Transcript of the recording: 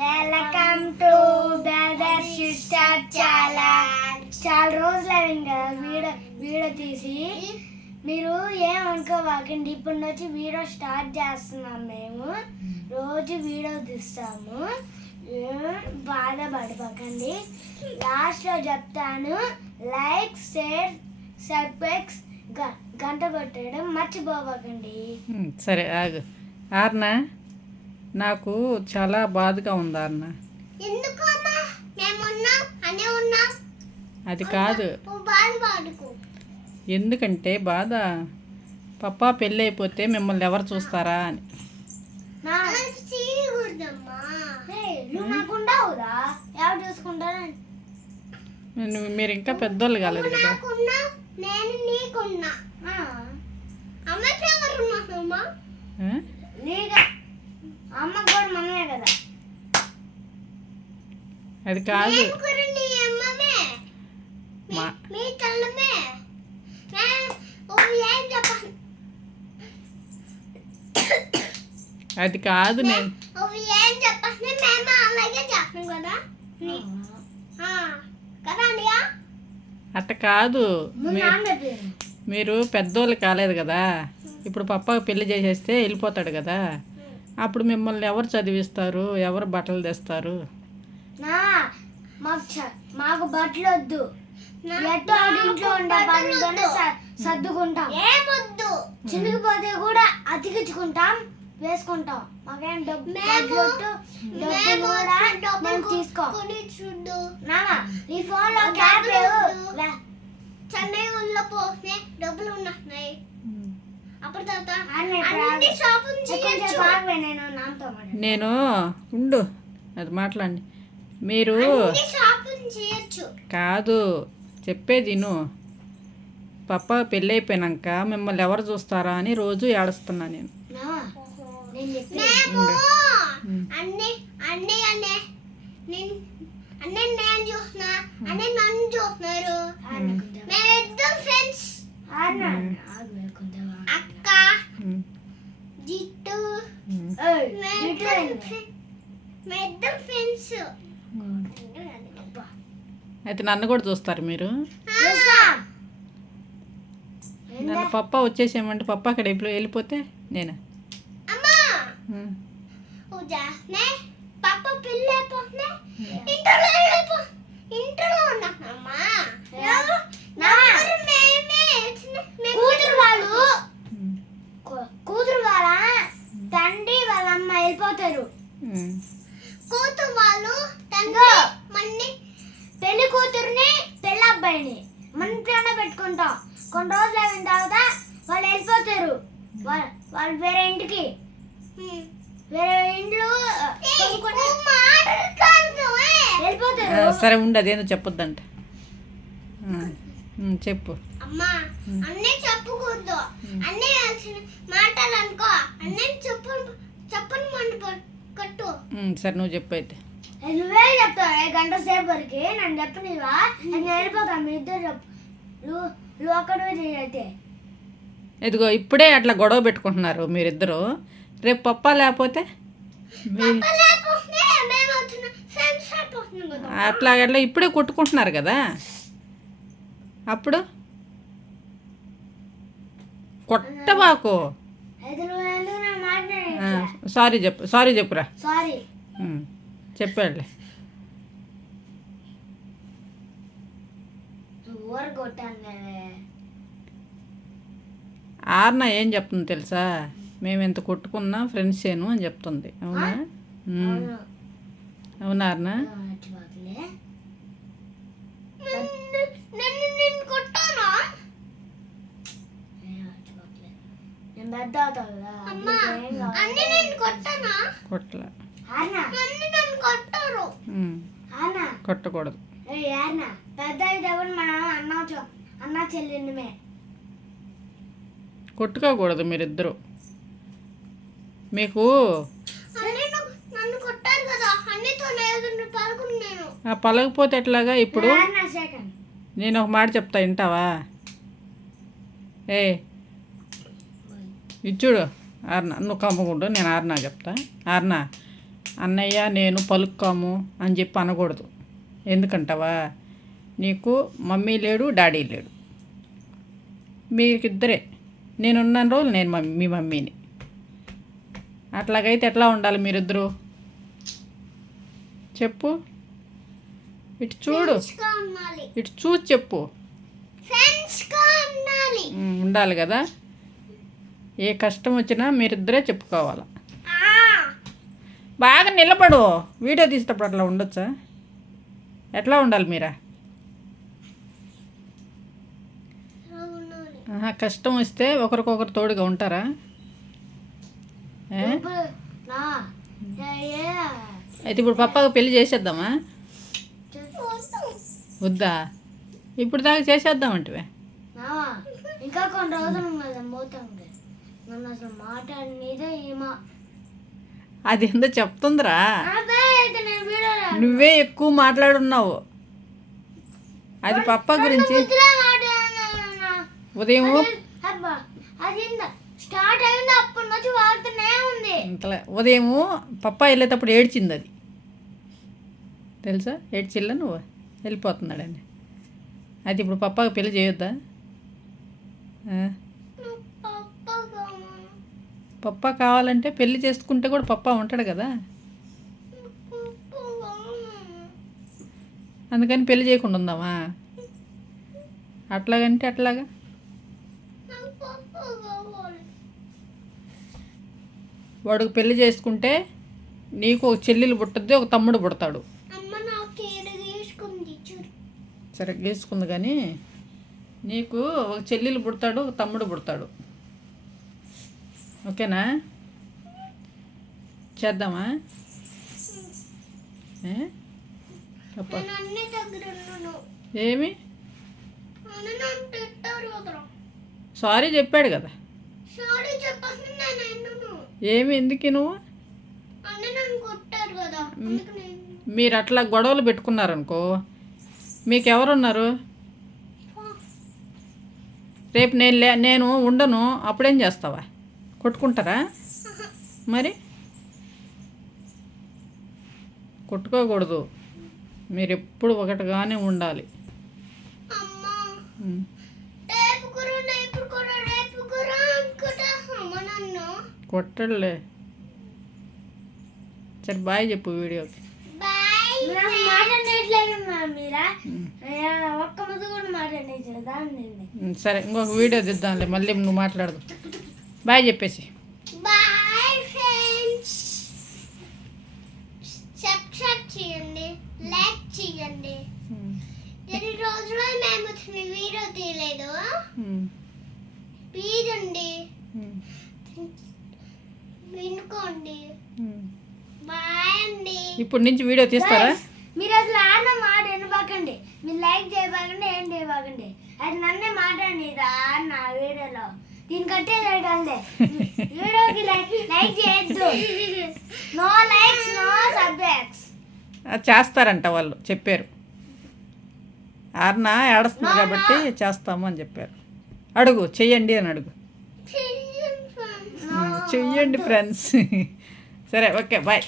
Welcome to brother sister చాలా చాలా రోజులు అయింది కదా వీడియో వీడియో తీసి. మీరు ఏమనుకోవాకండి ఇప్పటి నుంచి వీడియో స్టార్ట్ చేస్తున్నాం మేము. రోజు వీడియో తీస్తాము. బాధపడిపోకండి లాస్ట్లో చెప్తాను లైక్ షేర్ సబ్స్క్రైబ్ గ- గంట కొట్టడం మర్చిపోవకండి సరే ఆగు. ఆర్నా? నాకు చాలా బాధగా ఉంది ఆర్న ఎందుకు అమ్మా? మేము ఉన్నాం అనే ఉన్నాం. అది కాదు. ఎందుకంటే బాధ? పప్పా పెళ్ళి అయిపోతే మిమ్మల్ని ఎవరు చూస్తారా అని. మీరు ఇంకా పెద్దోళ్ళు కాలేదు కదా. నీకున్నా అమ్మకి కూడా కదా. అది కాదు. అది కాదు నేను. అట్ట కాదు. మీరు పెద్దోళ్ళు కాలేదు కదా. ఇప్పుడు పప్పాకి పెళ్ళి చేసేస్తే వెళ్ళిపోతాడు కదా. అప్పుడు మిమ్మల్ని ఎవరు చదివిస్తారు? ఎవరు బట్టలు తెస్తారు? మాకు చ- మాకు బట్టలు వద్దు ఇంట్లో సర్దుకుంటాం. ఏమొద్దు? చినిగిపోతే కూడా అతికించుకుంటాం వేసుకుంటాం. మాకేం డబ్బు డబ్బులు తీసుకో. నాన్న నీ ఫోన్లో. క్యాబ్. చెన్నై ఊళ్ళో పోతే డబ్బులు ఉన్నాయి అప్పుడు తర్వాత అన్ని షాపింగ్ చేయొచ్చు నేను మాట్లాడు. ఉండు అది మాట్లాడండి మీరు కాదు చెప్పేది విను. పప్ప పెళ్ళి అయిపోయినాక మిమ్మల్ని ఎవరు చూస్తారా అని రోజు ఏడుస్తున్నా నేను. మేము అన్ని అన్ని అన్ని. నేను అన్ని నేను చూస్తున్నా అన్ని నన్ను చూస్తున్నారు. అక్క. జిట్టు. మేమిద్దరం ఫ్రెండ్స్. అయితే నన్ను కూడా చూస్తారు మీరు. నన్ను పప్ప వచ్చేసేయమంటే పప్ప అక్కడ ఎప్పుడు వెళ్ళిపోతే నేను. అమ్మా. ఉమ్, ఉదాహరణ పాప పిల్ల అయిపోతున్నా ఇంట్లో వెళ్ళిపో ఇంట్లో ఉన్నామమ్మా కూతురు వాళ్ళు ఉమ్, కూతురు వాళ్ళ తండ్రి వాళ్ళ ఉమ్. కూతురు వాళ్ళు తండ్రి మన్ని పెళ్ళి కూతురుని పెళ్ళి అబ్బాయిని. మన ఇంట్లోనే పెట్టుకుంటాం. కొన్ని రోజులు అయిన తర్వాత వాళ్ళు వెళ్ళిపోతారు. వాళ్ళ వాళ్ళు వేరే ఇంటికి. వేరే ఇంట్లో వెళ్ళిపోతారు. సరే ఉండు అదేందో చెప్పొద్దంట. చెప్పు. అమ్మా అన్నీ చెప్పకూడదు. అన్నీ మాటలు అనుకో అన్నీ చెప్పు. చెప్పని మండి కట్టు. సరే నువ్వు చెప్పు అయితే. నువ్వే చెప్తావు గంట సేపు వరకు నన్ను చెప్పనివా నేను వెళ్ళిపోతాను మీ ఇద్దరు చెప్పు. నువ్వు ఒక్కడు అయితే. ఇదిగో ఇప్పుడే అట్లా గొడవ పెట్టుకుంటున్నారు మీరిద్దరు. రేపు పప్ప లేకపోతే అట్లా అట్లా ఇప్పుడే కొట్టుకుంటున్నారు కదా. అప్పుడు? కొట్టబాకు. సారీ చెప్పు సారీ చెప్పురా. చెప్పాడులే ఆర్న ఏం చెప్తుంది తెలుసా? మేము ఎంత కొట్టుకున్నా ఫ్రెండ్స్ ఏను అని చెప్తుంది. అవును? అవునా. ఆర్న మర్చిపోకలే నన్ను నేను కొట్టానా నేను పెద్ద అవుతావు కదా అన్నీ నేను కొట్టానా కొట్ల అన్నా అన్నీ నన్ను కొట్టారు ఉమ్, అన్నా కొట్టకూడదు ఏ అన్న పెద్ద అయితే మనం అన్న చో- అన్న చెల్లిండమే కొట్టుకోకూడదు మీరిద్దరు. మీకు నన్ను కొట్టారు కదా అన్నితో నేను. పడుకున్నాను ఆ పలకపోతే ఎట్లాగా ఇప్పుడు? నేను ఒక మాట చెప్తా వింటావా? ఏ ఇచ్చుడు. ఆర్న నువ్వు కమ్మకుండు నేను ఆర్నా చెప్తా. ఆర్నా అన్నయ్య నేను పలుక్కాము అని చెప్పి అనకూడదు. ఎందుకంటావా? నీకు మమ్మీ లేడు డాడీ లేడు. మీకిద్దరే నేనున్న రోజులు నేను మమ్మీ మీ మమ్మీని. అట్లాగైతే ఎట్లా ఉండాలి మీరిద్దరూ? చెప్పు. ఇటు చూడు. ఇటు చూసి చెప్పు. ఉండాలి కదా? ఏ కష్టం వచ్చినా మీరిద్దరే చెప్పుకోవాలి? బాగా నిలబడు. వీడియో తీసేటప్పుడు అట్లా ఉండొచ్చా? ఎట్లా ఉండాలి మీరా? ఆహా, కష్టం వస్తే ఒకరికొకరు తోడుగా ఉంటారా? అయితే ఇప్పుడు పప్పాకు పెళ్ళి చేసేద్దామా? వద్దా? ఇప్పుడు దాకా చేసేద్దాం అంటే ఇంకా కొన్ని రోజులు పోతాం నన్ను అసలు మాట్లాడినదే ఏమో. అది ఏందో చెప్తుందిరా నువ్వే ఎక్కువ మాట్లాడున్నావు. అది పప్ప గురించి. ఉదయం అబ్బా అది స్టార్ట్ అయింది అప్పటి నుంచి వాడుతూనే ఉంది. ఇంతలే. ఉదయం పప్ప వెళ్ళేటప్పుడు ఏడ్చింది అది. తెలుసా? ఏడ్చిల్లా నువ్వు? వెళ్ళిపోతున్నాడండి అయితే ఇప్పుడు పప్పాకి పెళ్ళి చేయొద్దా? పప్ప కావాలంటే పెళ్ళి చేసుకుంటే కూడా పప్ప ఉంటాడు కదా? అందుకని పెళ్ళి చేయకుండా ఉందామా? అట్లాగంటే అట్లాగా. వాడికి పెళ్ళి చేసుకుంటే నీకు ఒక చెల్లెలు పుట్టద్ది ఒక తమ్ముడు పుడతాడు. సరే గీసుకుంది కానీ నీకు ఒక చెల్లెలు పుడతాడు ఒక తమ్ముడు పుడతాడు. ఓకేనా? చేద్దామా? ఏమి? సారీ చెప్పాడు కదా. ఏమి? ఎందుకు నువ్వు? మీరు అట్లా గొడవలు పెట్టుకున్నారనుకో మీకు ఎవరున్నారు రేపు నేను లే నేను ఉండను అప్పుడేం చేస్తావా? కొట్టుకుంటారా? మరి? కొట్టుకోకూడదు. మీరు ఎప్పుడు ఒకటిగానే ఉండాలి. కొట్టడులే. సరే బాయ్ చెప్పు వీడియోకి. సరే ఇంకొక వీడియో తీద్దాంలే. మళ్ళీ నువ్వు మాట్లాడదు. బాయ్ చెప్పేసి. Bye friends. సబ్స్క్రైబ్ చేయండి లైక్ చేయండి. ఉమ్. ఎన్ని రోజులు మేము వచ్చిన వీడియో తీయలేదు. ప్లీజ్ అండి ఉమ్. వినుకోండి. బాయ్ అండి. ఇప్పుడు నుంచి వీడియో తీస్తారా? మీరు అసలు ఆన్న మాట వినబాకండి. మీరు లైక్ చేయబాకండి ఏం చేయబాకండి. అది నన్నే మాట్లాడండి అన్న వీడియోలో? వీడియోకి లైక్ లైక్ చేయొద్దు. No likes no subjects. చేస్తారంట వాళ్ళు చెప్పారు. ఆర్న ఏడుస్తుంది కాబట్టి చేస్తాము అని చెప్పారు. అడుగు చెయ్యండి అని అడుగు. చెయ్యండి ఫ్రెండ్స్. సరే ఓకే బాయ్.